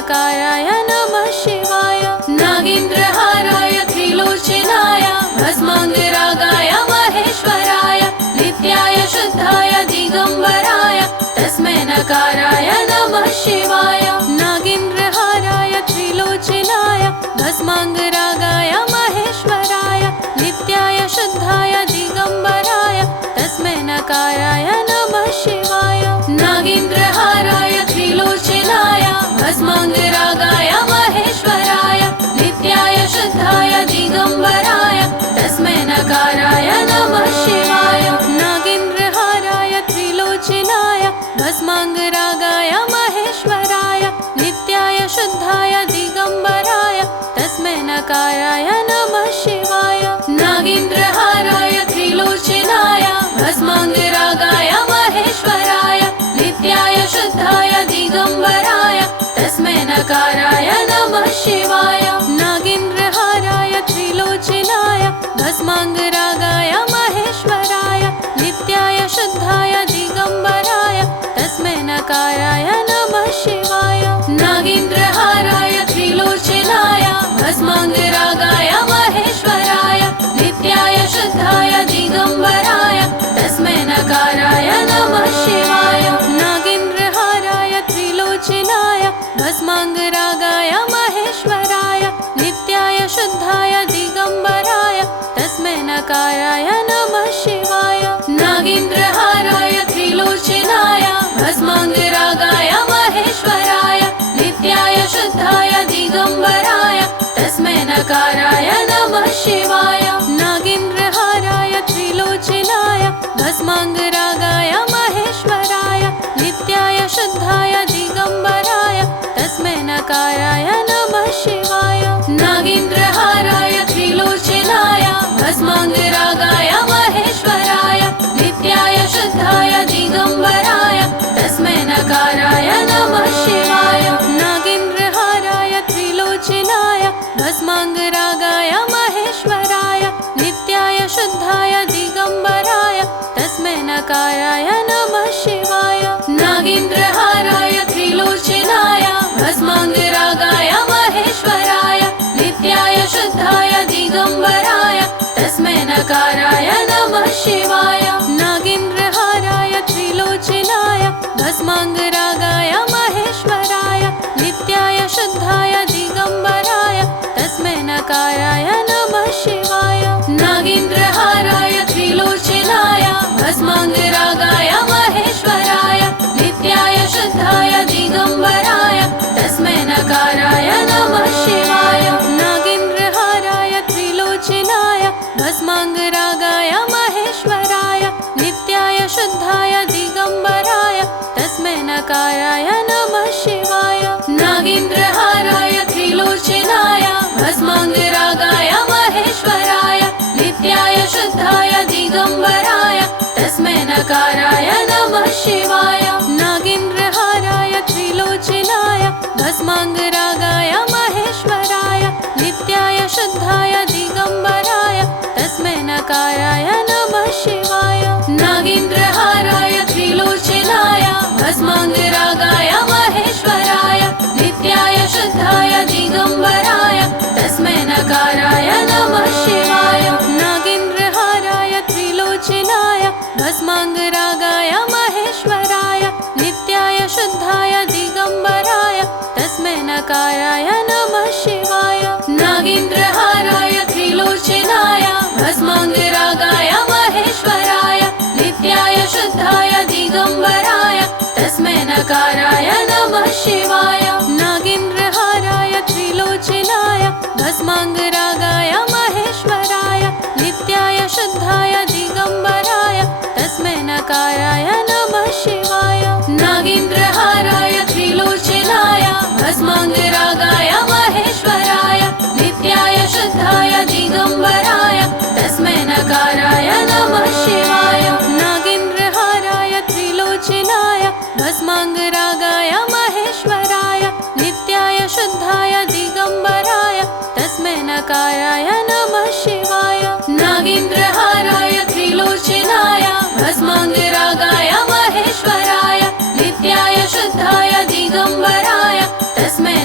नकाराय नमः शिवाय। नागेन्द्रहाराय त्रिलोचनाय भस्माङ्गरागाय महेश्वराय नित्याय शुद्धाय दिगम्बराय तस्मै नकाराय नमः शिवाय। नागेन्द्रहाराय त्रिलोचनाय भस्माङ्गरागाय महेश्वराय नित्याय शुद्धाय दिगम्बराय तस्मै नकाराय नमः शिवाय। नागेन्द्रहाराय त्रिलोचनाय भस्माङ्गरागाय महेश्वराय नित्याय शुद्धाय दिगम्बराय तस्मै नकाराय नमः शिवाय। नागेन्द्रहाराय त्रिलोचनाय भस्माङ्गरागाय महेश्वराय नित्याय शुद्धाय दिगम्बराय तस्मै नकाराय नमः शिवाय। नागेन्द्रहाराय त्रिलोचनाय भस्माङ्गरागाय महेश्वराय नित्याय शुद्धाय दिगम्बराय तस्मै नकाराय नमः शिवाय। नागेन्द्रहाराय त्रिलोचनाय भस्माङ्गरागाय महेश्वराय नित्याय शुद्धाय दिगम्बराय तस्मै नकाराय नमः शिवाय। नागेन्द्रहाराय त्रिलोचनाय भस्माङ्गरागाय महेश्वराय नित्याय शुद्धाय दिगम्बराय तस्मै नकाराय नमः शिवाय। नागेन्द्रहाराय त्रिलोचनाय भस्माङ्गरागाय महेश्वराय नित्याय शुद्धाय दिगम्बराय तस्मै नकाराय नमः शिवाय। नागेन्द्रहाराय त्रिलोचनाय भस्माङ्गरागाय महेश्वराय नित्याय शुद्धाय दिगम्बराय तस्मै नकाराय नमः शिवाय। नागेन्द्रहाराय त्रिलोचनाय भस्माङ्गरागाय महेश्वराय नित्याय शुद्धाय दिगम्बराय तस्मै नकाराय नमः शिवाय। नागेन्द्रहाराय त्रिलोचनाय भस्माङ्गरागाय महेश्वराय नित्याय शुद्धाय दिगम्बराय तस्मै नकाराय नमः शिवाय। नागेन्द्रहाराय त्रिलोचनाय भस्माङ्गरागाय महेश्वराय नित्याय शुद्धाय दिगम्बराय तस्मै नकाराय नमः शिवाय। नागेन्द्रहाराय त्रिलोचनाय भस्माङ्गरागाय महेश्वराय नित्याय शुद्धाय दिगम्बराय तस्मै नकाराय नमः शिवाय। नागेन्द्रहाराय त्रिलोचनाय भस्माङ्गरागाय महेश्वराय नित्याय शुद्धाय दिगम्बराय तस्मै नकाराय नमः शिवाय। नागेन्द्रहाराय त्रिलोचनाय भस्माङ्गरागाय महेश्वराय नित्याय शुद्धाय दिगम्बराय तस्मै नकाराय नमः शिवाय। नागेन्द्रहाराय त्रिलोचनाय भस्माङ्गरागाय महेश्वराय नित्याय शुद्धाय दिगम्बराय तस्मै नकाराय नमः शिवाय। नागेन्द्रहाराय त्रिलोचनाय भस्माङ्गरागाय महेश्वराय नित्याय शुद्धाय दिगम्बराय तस्मै नकाराय नमः शिवाय। नागेन्द्रहाराय त्रिलोचनाय भस्माङ्गरागाय महेश्वराय नित्याय शुद्धाय दिगम्बराय तस्मै नकाराय नमः शिवाय। नागेन्द्रहाराय त्रिलोचनाय भस्माङ्गरागाय महेश्वराय नित्याय शुद्धाय दिगम्बराय तस्मै नकाराय नमः शिवाय। नागेन्द्रहाराय त्रिलोचनाय भस्माङ्गरागाय महेश्वराय नित्याय शुद्धाय दिगम्बराय तस्मै नकाराय नमः शिवाय। नागेन्द्रहाराय त्रिलोचनाय भस्माङ्गरागाय महेश्वराय नित्याय शुद्धाय दिगम्बराय तस्मै नकाराय नमः शिवाय। नागेन्द्रहाराय त्रिलोचनाय भस्माङ्गरागाय महेश्वराय नित्याय शुद्धाय दिगम्बराय तस्मै नकाराय नमः शिवाय। नागेन्द्रहाराय त्रिलोचनाय भस्माङ्गरागाय महेश्वराय नित्याय शुद्धाय दिगम्बराय तस्मै नकाराय नमः शिवाय। नागेन्द्रहाराय त्रिलोचनाय भस्माङ्गरागाय महेश्वराय नित्याय शुद्धाय दिगम्बराय तस्मै नकाराय नमः शिवाय। नागेन्द्रहाराय त्रिलोचनाय भस्माङ्गरागाय महेश्वराय नित्याय शुद्धाय दिगम्बराय तस्मै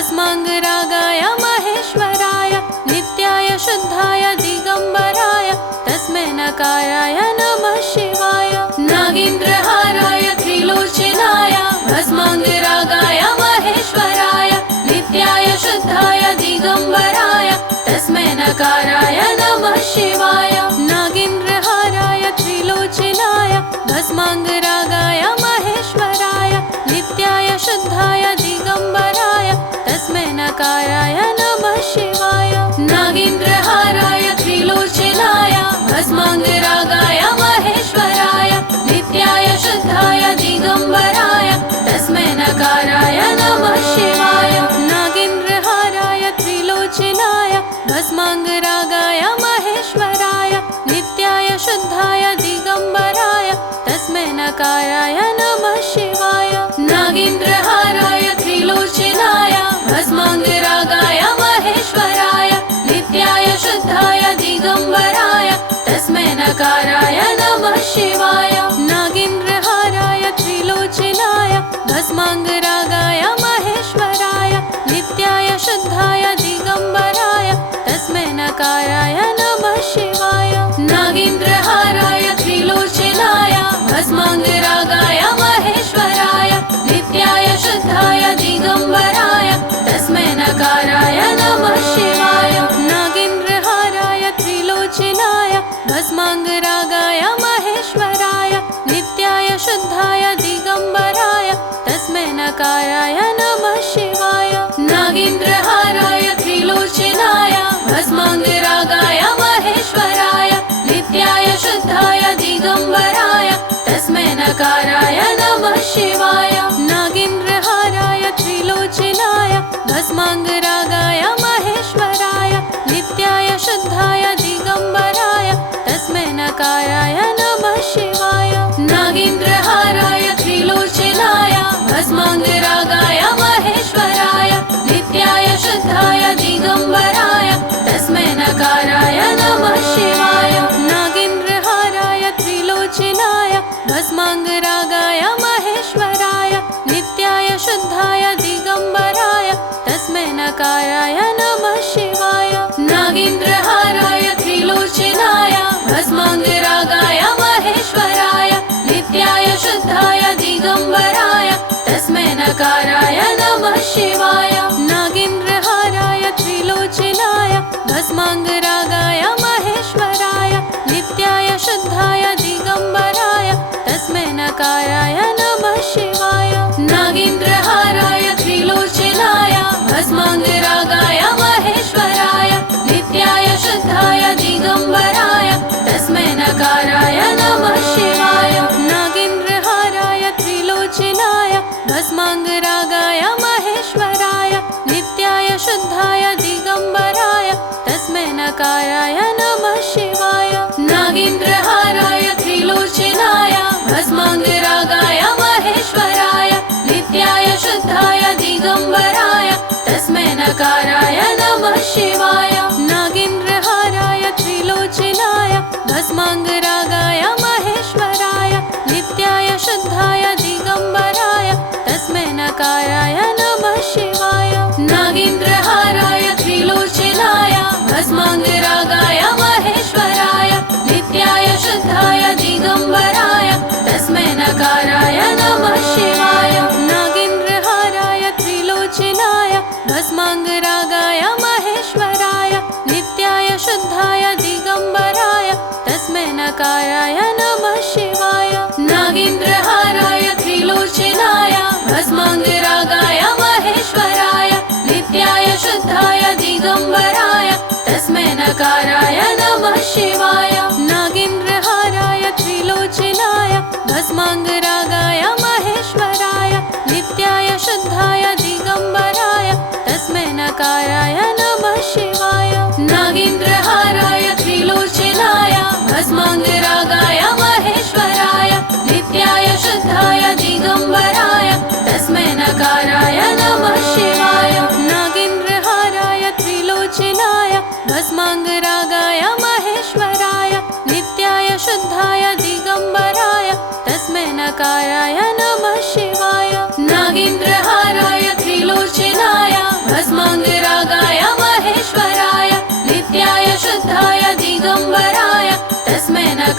भस्माङ्गरागाय महेश्वराय नित्याय शुद्धाय दिगम्बराय तस्मै नकाराय नमः शिवाय। नागेन्द्रहाराय त्रिलोचनाय भस्माङ्गरागाय महेश्वराय नित्याय शुद्धाय दिगम्बराय तस्मै नकाराय नमः शिवाय। नागेन्द्रहाराय त्रिलोचनाय भस्माङ्गरागाय महेश्वराय नित्याय शुद्धाय दिगम्बराय तस्मै नकाराय नमः शिवाय। नागेन्द्रहाराय त्रिलोचनाय भस्माङ्गरागाय महेश्वराय नित्याय शुद्धाय दिगम्बराय तस्मै नकाराय नमः शिवाय। नागेन्द्रहाराय त्रिलोचनाय भस्माङ्गरागाय महेश्वराय नित्याय शुद्धाय दिगम्बराय तस्मै नकाराय नमः शिवाय। नागेन्द्रहाराय त्रिलोचनाय भस्माङ्गरागाय महेश्वराय नित्याय शुद्धाय दिगम्बराय तस्मै नकाराय नमः शिवाय। नागेन्द्रहाराय त्रिलोचनाय भस्माङ्गरागाय महेश्वराय नित्याय शुद्धाय दिगम्बराय तस्मै नकाराय नमः शिवाय। नागेन्द्रहाराय त्रिलोचनाय भस्माङ्गरागाय महेश्वराय नित्याय शुद्धाय दिगम्बराय तस्मै नकाराय नमः शिवाय। नागेन्द्रहाराय त्रिलोचनाय भस्माङ्गरागाय महेश्वराय नित्याय शुद्धाय दिगम्बराय तस्मै नकाराय नमः शिवाय। नागेन्द्रहाराय त्रिलोचनाय भस्माङ्गरागाय महेश्वराय नित्याय शुद्धाय दिगम्बराय तस्मै नकाराय नमः शिवाय। नागेन्द्रहाराय त्रिलोचनाय भस्माङ्गरागाय महेश्वराय नित्याय शुद्धाय दिगम्बराय तस्मै नकाराय नमः शिवाय। नागेन्द्रहाराय त्रिलोचनाय भस्माङ्गरागाय महेश्वराय नित्याय शुद्धाय दिगम्बराय तस्मै नकाराय नमः शिवाय। नागेन्द्रहाराय त्रिलोचनाय भस्माङ्गरागाय महेश्वराय नित्याय शुद्धाय दिगम्बराय तस्मै नकाराय नमः शिवाय। नागेन्द्रहाराय त्रिलोचनाय भस्माङ्गरागाय महेश्वराय नित्याय शुद्धाय दिगम्बराय तस्मै नकाराय नमः शिवाय। नागेन्द्रहाराय त्रिलोचनाय भस्माङ्गरागाय महेश्वराय नित्याय शुद्धाय दिगम्बराय तस्मै नकाराय नमः शिवाय। नागेन्द्रहाराय त्रिलोचनाय भस्माङ्गरागाय महेश्वराय नित्याय शुद्धाय दिगम्बराय तस्मै नकाराय नमः शिवाय। नागेन्द्रहाराय त्रिलोचनाय भस्माङ्गरागाय महेश्वराय नित्याय शुद्धाय दिगम्बराय तस्मै नकाराय नमः शिवाय। नागेन्द्रहाराय त्रिलोचनाय भस्माङ्गरागाय महेश्वराय नित्याय शुद्धाय दिगम्बराय तस्मै नकाराय नमः शिवाय। नागेन्द्रहाराय त्रिलोचनाय भस्माङ्गरागाय महेश्वराय नित्याय शुद्धाय दिगम्बराय तस्मै नकाराय नमः शिवाय। नागेन्द्रहाराय त्रिलोचनाय भस्माङ्गरागाय महेश्वराय नित्याय शुद्धाय दिगम्बराय तस्मै नकाराय नमः शिवाय। नागेन्द्रहाराय त्रिलोचनाय भस्माङ्गरागाय महेश्वराय नित्याय शुद्धाय दिगम्बराय तस्मै नकाराय नमः शिवाय। नागेन्द्रहाराय त्रिलोचनाय भस्माङ्गरागाय महेश्वराय नित्याय शुद्धाय दिगम्बराय तस्मै नकाराय नमः शिवाय। नागेन्द्रहाराय त्रिलोचनाय भस्माङ्गरागाय महेश्वराय नित्याय शुद्धाय दिगम्बराय तस्मै नकाराय नमः शिवाय। नागेन्द्रहाराय त्रिलोचनाय भस्माङ्गरागाय महेश्वराय नित्याय शुद्धाय दिगम्बराय तस्मै नकाराय नमः शिवाय। नागेन्द्रहाराय त्रिलोचनाय भस्माङ्गरागाय महेश्वराय नित्याय शुद्धाय दिगम्बराय तस्मै नकाराय नमः शिवाय। नागेन्द्रहाराय त्रिलोचनाय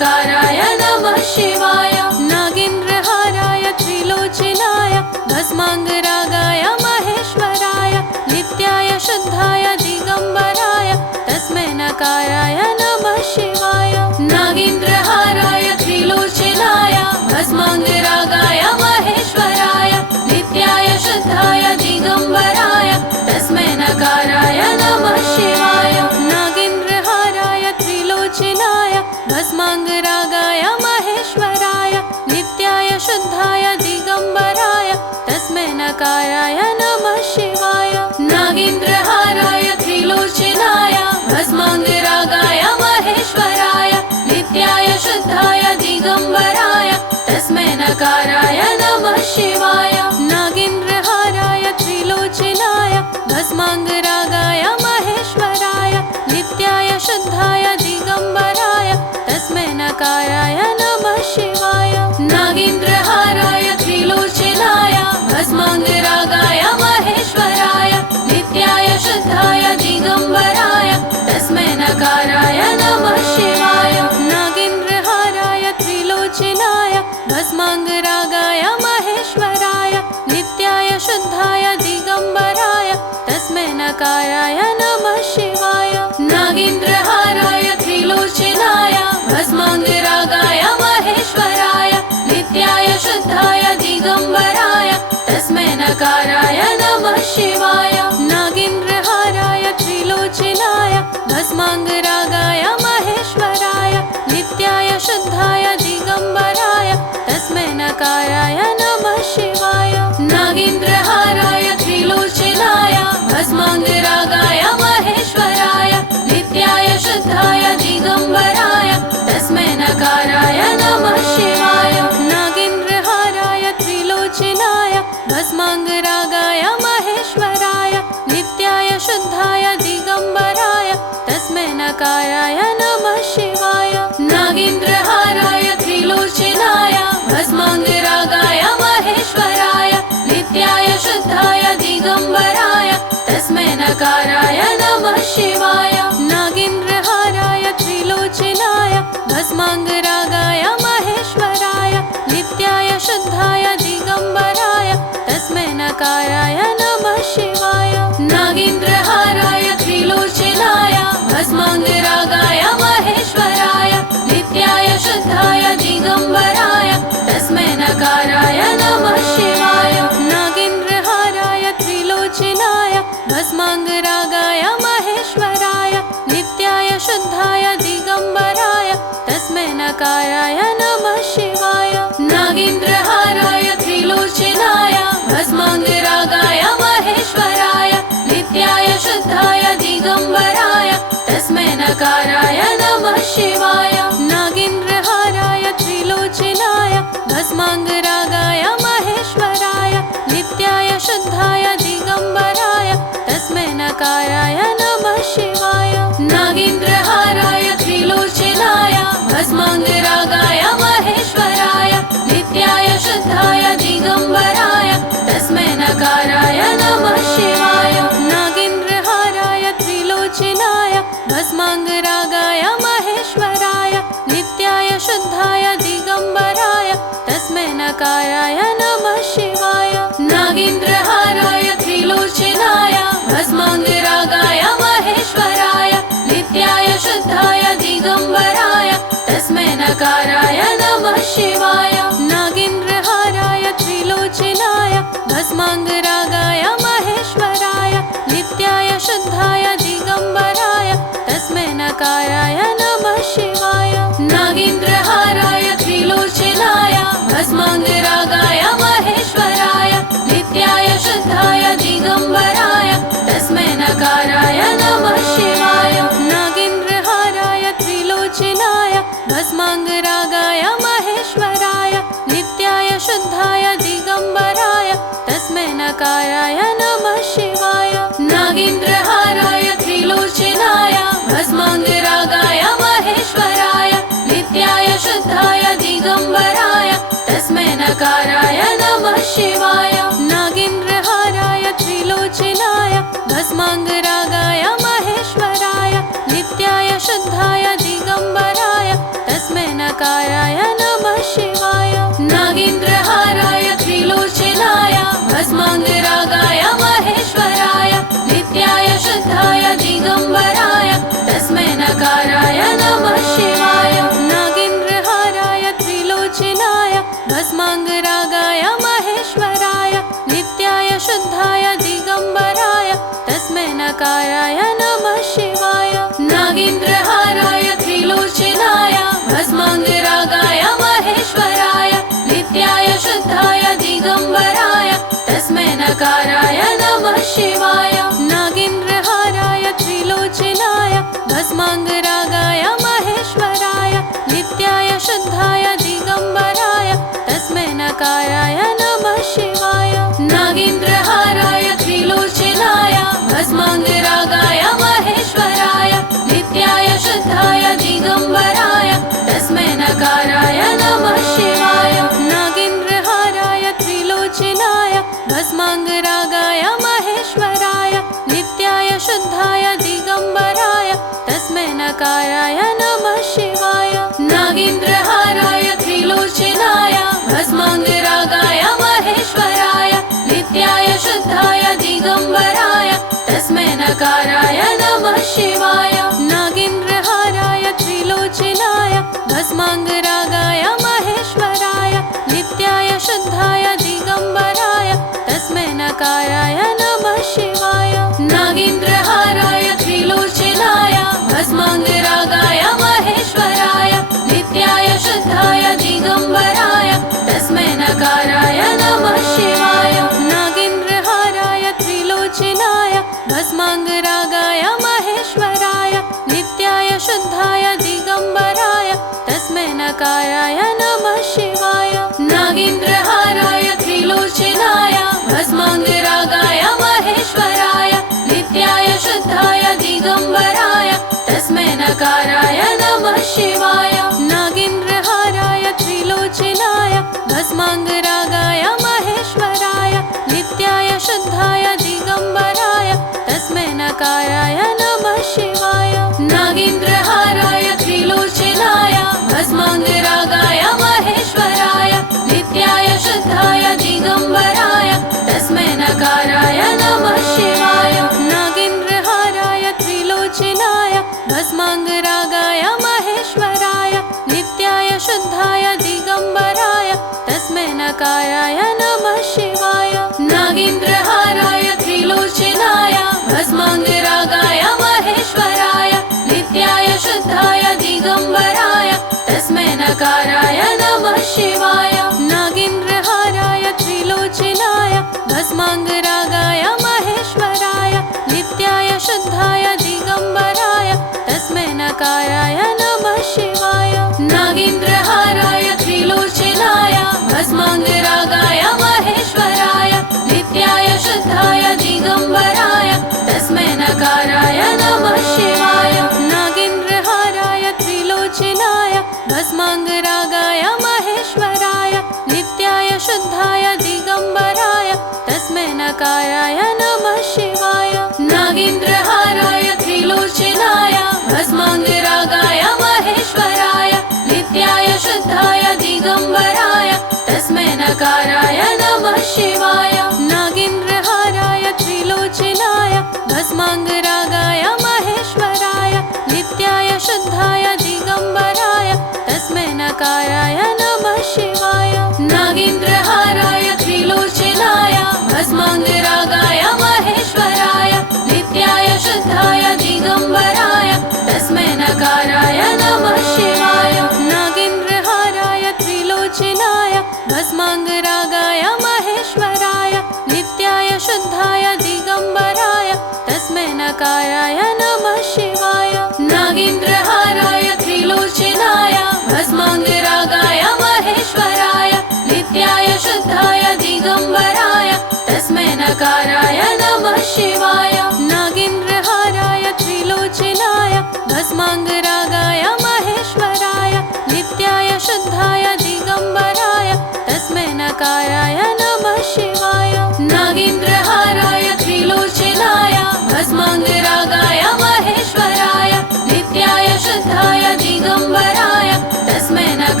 तस्मै नकाराय नमः शिवाय। नागेन्द्रहाराय त्रिलोचनाय भस्माङ्गरागाय महेश्वराय नित्याय शुद्धाय दिगम्बराय तस्मै नकाराय नमः शिवाय। नागेन्द्रहाराय त्रिलोचनाय भस्माङ्गरागाय महेश्वराय नित्याय शुद्धाय दिगम्बराय तस्मै नकाराय नमः शिवाय। नागेन्द्रहाराय त्रिलोचनाय भस्माङ्गरागाय महेश्वराय नित्याय शुद्धाय दिगम्बराय तस्मै नकाराय नमः शिवाय। नागेन्द्रहाराय त्रिलोचनाय भस्माङ्गरागाय महेश्वराय नित्याय शुद्धाय दिगम्बराय तस्मै नकाराय नमः शिवाय। नागेन्द्रहाराय त्रिलोचनाय भस्माङ्गरागाय महेश्वराय नित्याय शुद्धाय दिगम्बराय तस्मै नकाराय नमः शिवाय। नागेन्द्रहाराय त्रिलोचनाय भस्माङ्गरागाय महेश्वराय नित्याय शुद्धाय दिगम्बराय तस्मै नकाराय नमः शिवाय। नागेन्द्रहाराय त्रिलोचनाय भस्माङ्गरागाय महेश्वराय नित्याय शुद्धाय दिगम्बराय तस्मै नकाराय नमः शिवाय। नागेन्द्रहाराय त्रिलोचनाय भस्माङ्गरागाय महेश्वराय नित्याय शुद्धाय दिगम्बराय तस्मै नकाराय नमः शिवाय। नागेन्द्रहाराय त्रिलोचनाय भस्माङ्गरागाय महेश्वराय नित्याय शुद्धाय दिगम्बराय तस्मै नकाराय नमः शिवाय। नागेन्द्रहाराय त्रिलोचनाय भस्माङ्गरागाय महेश्वराय नित्याय शुद्धाय दिगम्बराय तस्मै नकाराय नमः शिवाय। नागेन्द्रहाराय त्रिलोचनाय भस्माङ्गरागाय महेश्वराय नित्याय शुद्धाय दिगम्बराय तस्मै नकाराय नमः शिवाय। नागेन्द्रहाराय त्रिलोचनाय भस्माङ्गरागाय महेश्वराय नित्याय शुद्धाय दिगम्बराय तस्मै नकाराय नमः शिवाय। नागेन्द्रहाराय त्रिलोचनाय भस्माङ्गरागाय महेश्वराय नित्याय शुद्धाय दिगम्बराय तस्मै नकाराय नमः शिवाय। नागेन्द्रहाराय त्रिलोचनाय भस्माङ्गरागाय महेश्वराय नित्याय शुद्धाय दिगम्बराय तस्मै नकाराय नमः शिवाय। नागेन्द्रहाराय त्रिलोचनाय भस्माङ्गरागाय महेश्वराय नित्याय शुद्धाय दिगम्बराय तस्मै नकाराय नमः शिवाय। नागेन्द्रहाराय त्रिलोचनाय भस्माङ्गरागाय महेश्वराय नित्याय शुद्धाय दिगम्बराय तस्मै नकाराय नमः शिवाय। नागेन्द्रहाराय त्रिलोचनाय भस्माङ्गरागाय महेश्वराय नित्याय शुद्धाय दिगम्बराय तस्मै नकाराय नमः शिवाय। नागेन्द्रहाराय त्रिलोचनाय भस्माङ्गरागाय महेश्वराय नित्याय शुद्धाय दिगम्बराय तस्मै नकाराय नमः शिवाय। नागेन्द्रहाराय त्रिलोचनाय भस्माङ्गरागाय महेश्वराय नित्याय शुद्धाय दिगम्बराय तस्मै नकाराय नमः शिवाय। नागेन्द्रहाराय त्रिलोचनाय भस्माङ्गरागाय महेश्वराय नित्याय शुद्धाय दिगम्बराय तस्मै नकाराय नमः शिवाय। नागेन्द्रहाराय त्रिलोचनाय भस्माङ्गरागाय महेश्वराय नित्याय शुद्धाय दिगम्बराय तस्मै नकाराय नमः शिवाय। नागेन्द्रहाराय त्रिलोचनाय भस्माङ्गरागाय महेश्वराय नित्याय शुद्धाय दिगम्बराय तस्मै नकाराय नमः शिवाय। नागेन्द्रहाराय त्रिलोचनाय भस्माङ्गरागाय महेश्वराय नित्याय शुद्धाय दिगम्बराय तस्मै नकाराय नमः शिवाय। नागेन्द्रहाराय त्रिलोचनाय भस्माङ्गरागाय महेश्वराय नित्याय शुद्धाय दिगम्बराय तस्मै नकाराय नमः शिवाय। नागेन्द्रहाराय त्रिलोचनाय भस्माङ्गरागाय महेश्वराय नित्याय शुद्धाय दिगम्बराय तस्मै नकाराय नकाराय नमः शिवाय। नागेन्द्रहाराय त्रिलोचनाय भस्माङ्गरागाय महेश्वराय नित्याय शुद्धाय दिगम्बराय तस्मै नकाराय नमः शिवाय। नागेन्द्रहाराय त्रिलोचनाय भस्माङ्गरागाय महेश्वराय नित्याय शुद्धाय दिगम्बराय तस्मै नकाराय नमः शिवाय। नागेन्द्रहाराय त्रिलोचनाय भस्माङ्गरागाय महेश्वराय नित्याय शुद्धाय दिगम्बराय तस्मै नकाराय नमः शिवाय। नागेन्द्रहाराय त्रिलोचनाय भस्माङ्गरागाय महेश्वराय नित्याय शुद्धाय दिगम्बराय तस्मै नकाराय नमः शिवाय। नागेन्द्रहाराय त्रिलोचनाय भस्माङ्गरागाय महेश्वराय नित्याय शुद्धाय दिगम्बराय तस्मै नकाराय नमः शिवाय। नागेन्द्रहाराय त्रिलोचनाय भस्माङ्गरागाय महेश्वराय नित्याय शुद्धाय दिगम्बराय तस्मै नकाराय नमः शिवाय। नागेन्द्रहाराय त्रिलोचनाय भस्माङ्गरागाय महेश्वराय नित्याय शुद्धाय दिगम्बराय तस्मै नकाराय नमः शिवाय। नागेन्द्रहाराय त्रिलोचनाय भस्माङ्गरागाय महेश्वराय नित्याय शुद्धाय दिगम्बराय तस्मै नकाराय नमः शिवाय। नागेन्द्रहाराय त्रिलोचनाय भस्माङ्गरागाय महेश्वराय नित्याय शुद्धाय दिगम्बराय तस्मै नकाराय नमः शिवाय। नागेन्द्रहाराय त्रिलोचनाय भस्माङ्गरागाय महेश्वराय नित्याय शुद्धाय दिगम्बराय तस्मै नकाराय नमः शिवाय। नागेन्द्रहाराय त्रिलोचनाय भस्माङ्गरागाय महेश्वराय नित्याय शुद्धाय दिगम्बराय तस्मै नकाराय नमः शिवाय। नागेन्द्रहाराय त्रिलोचनाय भस्माङ्गरागाय महेश्वराय नित्याय शुद्धाय दिगम्बराय तस्मै नकाराय नमः शिवाय। नागेन्द्रहाराय त्रिलोचनाय भस्माङ्गरागाय महेश्वराय नित्याय शुद्धाय दिगम्बराय तस्मै नकाराय नमः शिवाय। नागेन्द्रहाराय त्रिलोचनाय भस्माङ्गरागाय महेश्वराय नित्याय शुद्धाय दिगम्बराय तस्मै नकाराय नमः शिवाय। नागेन्द्रहाराय त्रिलोचनाय भस्माङ्गरागाय महेश्वराय नित्याय शुद्धाय दिगम्बराय तस्मै नकाराय नमः शिवाय। नागेन्द्रहाराय त्रिलोचनाय भस्माङ्गरागाय महेश्वराय नित्याय शुद्धाय दिगम्बराय तस्मै नकाराय नमः शिवाय। नागेन्द्रहाराय त्रिलोचनाय भस्माङ्गरागाय महेश्वराय नित्याय शुद्धाय दिगम्बराय तस्मै नकाराय नमः शिवाय। नागेन्द्रहाराय त्रिलोचनाय भस्माङ्गरागाय महेश्वराय नित्याय शुद्धाय दिगम्बराय तस्मै नकाराय नमः शिवाय। नागेन्द्रहाराय त्रिलोचनाय भस्माङ्गरागाय महेश्वराय नित्याय शुद्धाय दिगम्बराय तस्मै नकाराय नमः शिवाय। नागेन्द्रहाराय त्रिलोचनाय भस्माङ्गरागाय महेश्वराय नित्याय शुद्धाय दिगम्बराय तस्मै नकाराय नमः शिवाय। नागेन्द्रहाराय त्रिलोचनाय भस्माङ्गरागाय महेश्वराय नित्याय शुद्धाय दिगम्बराय तस्मै नकाराय नमः शिवाय। नागेन्द्रहाराय त्रिलोचनाय भस्माङ्गरागाय महेश्वराय नित्याय शुद्धाय दिगम्बराय तस्मै नकाराय नमः शिवाय। नागेन्द्रहाराय त्रिलोचनाय भस्माङ्गरागाय महेश्वराय नित्याय शुद्धाय दिगम्बराय तस्मै नकाराय नमः शिवाय। नागेन्द्रहाराय त्रिलोचनाय भस्माङ्गरागाय महेश्वराय नित्याय शुद्धाय दिगम्बराय तस्मै नकाराय नमः शिवाय। नागेन्द्रहाराय त्रिलोचनाय भस्माङ्गरागाय महेश्वराय नित्याय शुद्धाय दिगम्बराय तस्मै नकाराय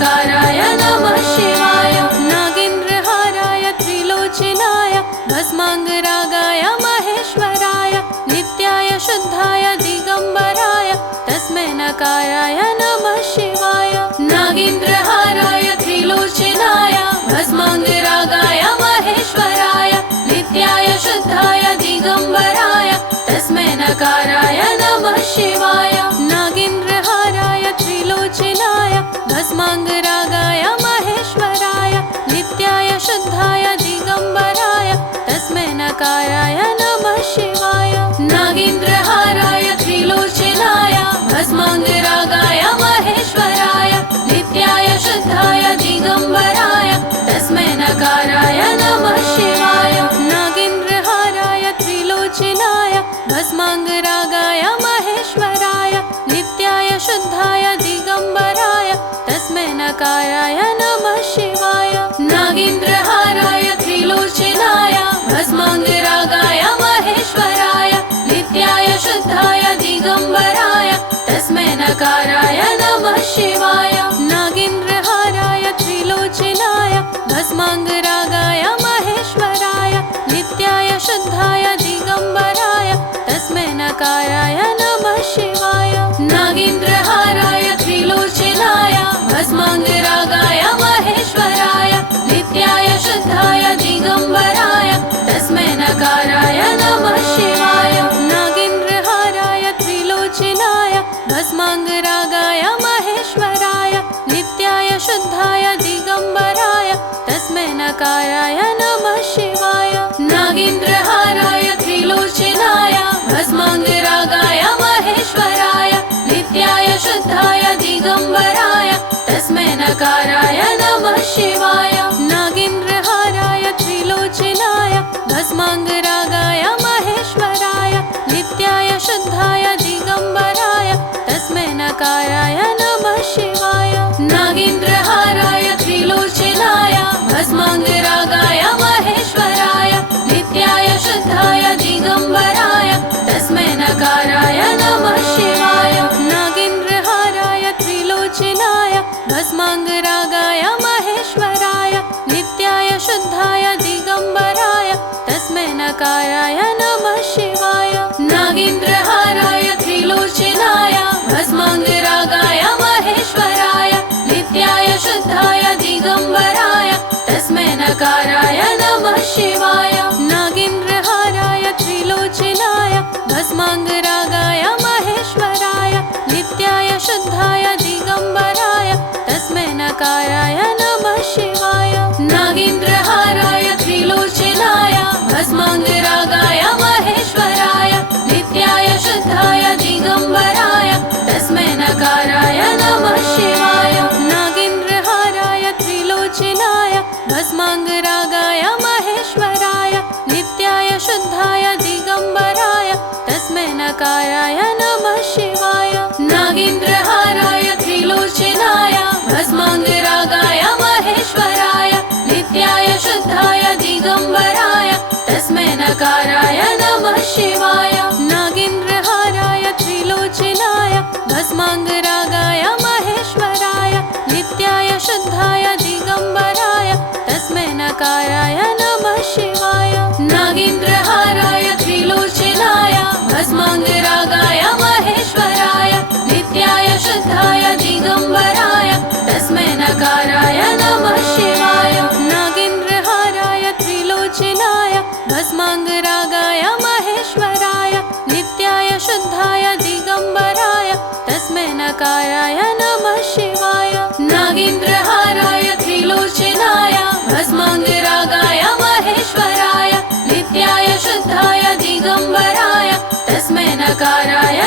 नकाराय नमः शिवाय नागेन्द्रहाराय त्रिलोचनाय भस्माङ्गरागाय महेश्वराय नित्याय शुद्धाय दिगम्बराय तस्मै नकाराय नमः शिवाय नागेन्द्रहाराय त्रिलोचनाय भस्माङ्गरागाय महेश्वराय नित्याय शुद्धाय दिगम्बराय तस्मै नकाराय नमः शिवाय नागेन्द्रहाराय त्रिलोचनाय भस्माङ्गरागाय महेश्वराय नित्याय शुद्धाय दिगम्बराय तस्मै नकाराय नमः शिवाय नागेन्द्रहाराय त्रिलोचनाय भस्माङ्गरागाय महेश्वराय नित्याय शुद्धाय दिगम्बराय तस्मै नकाराय नमः शिवाय नागेन्द्रहाराय त्रिलोचनाय भस्माङ्गरागाय महेश्वराय नित्याय शुद्धाय दिगम्बराय तस्मै नकाराय नमः शिवाय नागेन्द्रहाराय त्रिलोचनाय भस्माङ्गरागाय महेश्वराय नित्याय शुद्धाय दिगम्बराय तस्मै नकाराय नमः शिवाय नागेन्द्रहाराय त्रिलोचनाय भस्माङ्गरागाय महेश्वराय नित्याय शुद्धाय दिगम्बराय तस्मै नकाराय नमः शिवाय नागेन्द्रहाराय त्रिलोचनाय भस्माङ्गरागाय महेश्वराय नित्याय शुद्धाय दिगम्बराय तस्मै नकाराय नमः शिवाय नागेन्द्रहाराय त्रिलोचनाय भस्माङ्गरागाय महेश्वराय नित्याय शुद्धाय दिगम्बराय तस्मै नकाराय नमः शिवाय नागेन्द्रहाराय त्रिलोचनाय भस्माङ्गरागाय महेश्वराय नित्याय शुद्धाय दिगम्बराय तस्मै नकाराय नमः शिवाय नागेन्द्रहाराय त्रिलोचनाय भस्माङ्गरागाय महेश्वराय नित्याय शुद्धाय दिगम्बराय तस्मै नकाराय नमः शिवाय नागेन्द्रहाराय त्रिलोचनाय भस्माङ्गरागाय महेश्वराय नित्याय शुद्धाय दिगम्बराय तस्मै नकाराय नमः शिवाय नागेन्द्रहाराय त्रिलोचनाय भस्माङ्गरागाय महेश्वराय नित्याय शुद्धाय दिगम्बराय तस्मै नकाराय नमः शिवाय नागेन्द्रहाराय त्रिलोचनाय भस्माङ्गरागाय महेश्वराय नित्याय शुद्धाय दिगम्बराय तस्मै नकाराय नमः शिवाय नागेन्द्रहाराय त्रिलोचनाय भस्माङ्गरागाय महेश्वराय नित्याय शुद्धाय दिगम्बराय तस्मै नकाराय नमः शिवाय नागेन्द्रहाराय त्रिलोचनाय भस्माङ्गरागाय महेश्वराय नित्याय शुद्धाय दिगम्बराय तस्मै नकाराय नमः शिवाय नागेन्द्रहाराय त्रिलोचनाय भस्माङ्गरागाय महेश्वराय नित्याय शुद्धाय दिगम्बराय तस्मै नकाराय नमः शिवाय नागेन्द्रहाराय त्रिलोचनाय भस्माङ्गरागाय महेश्वराय नित्याय शुद्धाय दिगम्बराय तस्मै नकाराय नमः शिवाय नागेन्द्रहाराय त्रिलोचनाय भस्माङ्गरागाय महेश्वराय नित्याय शुद्धाय दिगम्बराय तस्मै नकाराय नमः शिवाय नागेन्द्रहाराय त्रिलोचनाय भस्माङ्गरागाय महेश्वराय नित्याय शुद्धाय दिगम्बराय तस्मै नकाराय नमः शिवाय नागेन्द्रहाराय त्रिलोचनाय भस्माङ्गरागाय महेश्वराय नित्याय शुद्धाय दिगम्बराय तस्मै नकाराय नमः शिवाय नागेन्द्रहाराय त्रिलोचनाय भस्माङ्गरागाय महेश्वराय नित्याय शुद्धाय दिगम्बराय तस्मै नकाराय